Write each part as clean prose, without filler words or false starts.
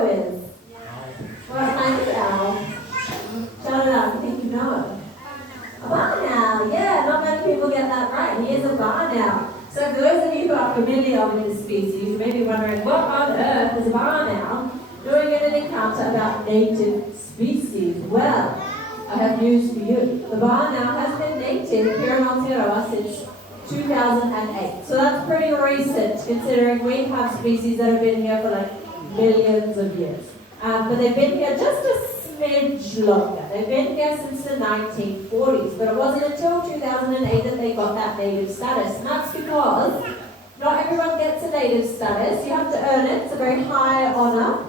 Coyote is? What kind of owl? Shout it out, I think you know it. A barn owl, yeah, not many people get that right. He is a barn owl. So for those of you who are familiar with this species, you may be wondering, what on earth is a barn owl doing in an encounter about native species? Well, I have news for you. The barn owl has been native here in Aotearoa since 2008. So that's pretty recent, considering we have species that have been here for like millions of years. But they've been here just a smidge longer. They've been here since the 1940s, but it wasn't until 2008 that they got that native status. And that's because not everyone gets a native status. You have to earn it. It's a very high honour.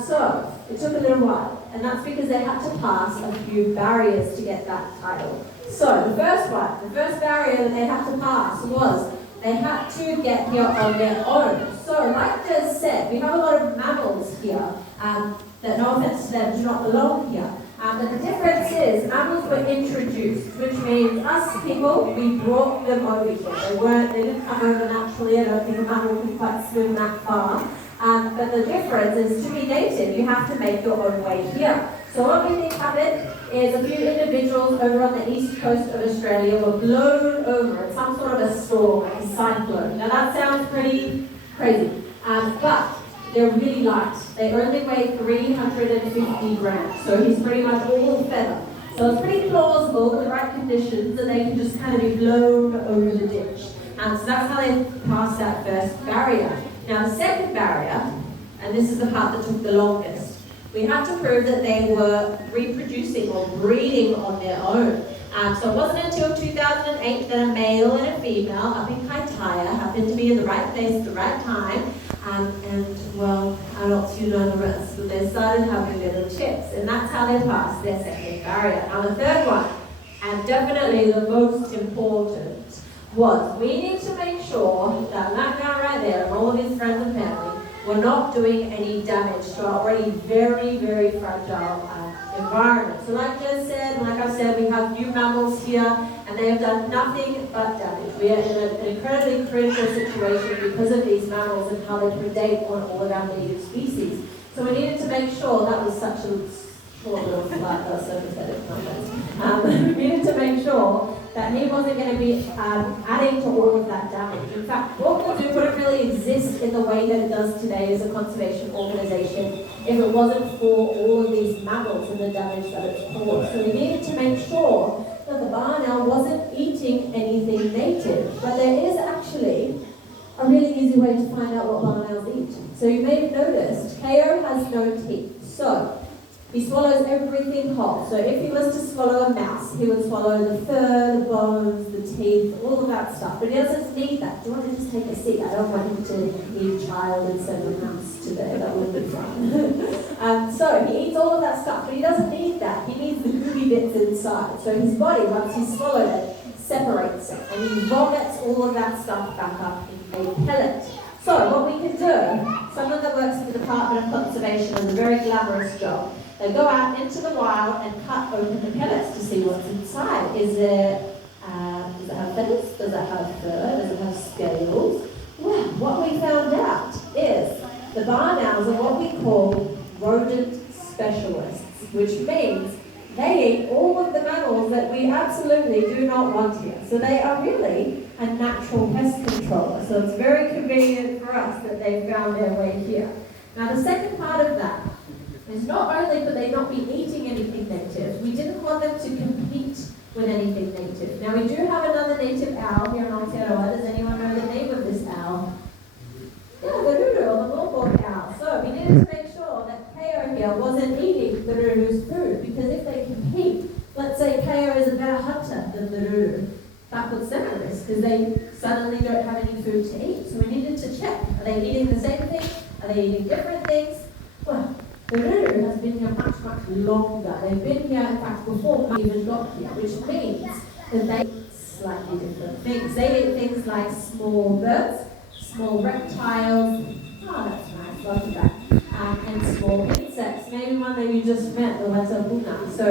So it took a little while. And that's because they had to pass a few barriers to get that title. So the first barrier that they had to pass was they had to get here on their own. So like Des said, we have a lot of mammals here that, no offense to them, do not belong here. But the difference is mammals were introduced, which means us people, we brought them over here. They didn't come over naturally. I don't think a mammal could quite swim that far. But the difference is to be native, you have to make your own way here. So what we think happened is a few individuals over on the east coast of Australia were blown over in some sort of a storm, like a cyclone. Now that sounds pretty crazy, but they're really light. They only weigh 350 grams, so he's pretty much all feather. So it's pretty plausible with the right conditions that they can just kind of be blown over the ditch. So that's how they passed that first barrier. Now the second barrier, and this is the part that took the longest, we had to prove that they were reproducing or breeding on their own. So it wasn't until 2008 that a male and a female up in Kaitaia happened to be in the right place at the right time. And well, adults, you know the rest. So they started having little chicks, and that's how they passed their second barrier. Now the third one, and definitely the most important, was we need to make sure that guy right there and all of his friends and family were not doing any damage to our already very, very fragile environment. So like I said, we have new mammals here, and they have done nothing but damage. We are in an incredibly critical situation because of these mammals and how they predate on all of our native species. So we needed to make sure, that was such a short little flat, so pathetic, we needed to make sure that he wasn't going to be adding to all of that damage. In fact, what we'll do wouldn't really exist in the way that it does today as a conservation organisation if it wasn't for all of these mammals and the damage that it's caused. So we needed to make sure that the barn owl wasn't eating anything native. But there is actually a really easy way to find out what barn owls eat. So you may have noticed, KO has no teeth. So he swallows everything whole. So if he was to swallow a mouse, he would swallow the fur, the bones, the teeth, all of that stuff. But he doesn't need that. Do you want to just take a seat? I don't want him to eat a child instead of a mouse today. That would be fun. So he eats all of that stuff, but he doesn't need that. He needs the gooey bits inside. So his body, once he's swallowed it, separates it. And he vomits all of that stuff back up in a pellet. So what we can do, someone that works in the Department of Conservation does a very glamorous job. They go out into the wild and cut open the pellets to see what's inside. Does it have feathers? Does it have fur? Does it have scales? Well, what we found out is the barn owls are what we call rodent specialists, which means they eat all of the mammals that we absolutely do not want here. So they are really a natural pest controller. So it's very convenient for us that they found their way here. Now the second part of that is not only could they not be eating anything native, we didn't want them to compete with anything native. Now we do have another native owl here in Aotearoa. Does anyone know the name of this owl? Yeah, the Ruru, or the Longboard owl. So we needed to make sure that KO here wasn't eating the Ruru's food, because if they compete, let's say KO is a better hunter than the Ruru, that puts them at risk because they suddenly don't have any food to eat. So we needed to check, are they eating the same thing? Are they eating different things? Well, the Ruru has been here much, much longer. They've been here, in fact, before we even got here, which means that they eat slightly different things. They eat things like small birds, small reptiles, oh that's nice, love that, and small insects. Maybe one that you just met, the letter Buna. So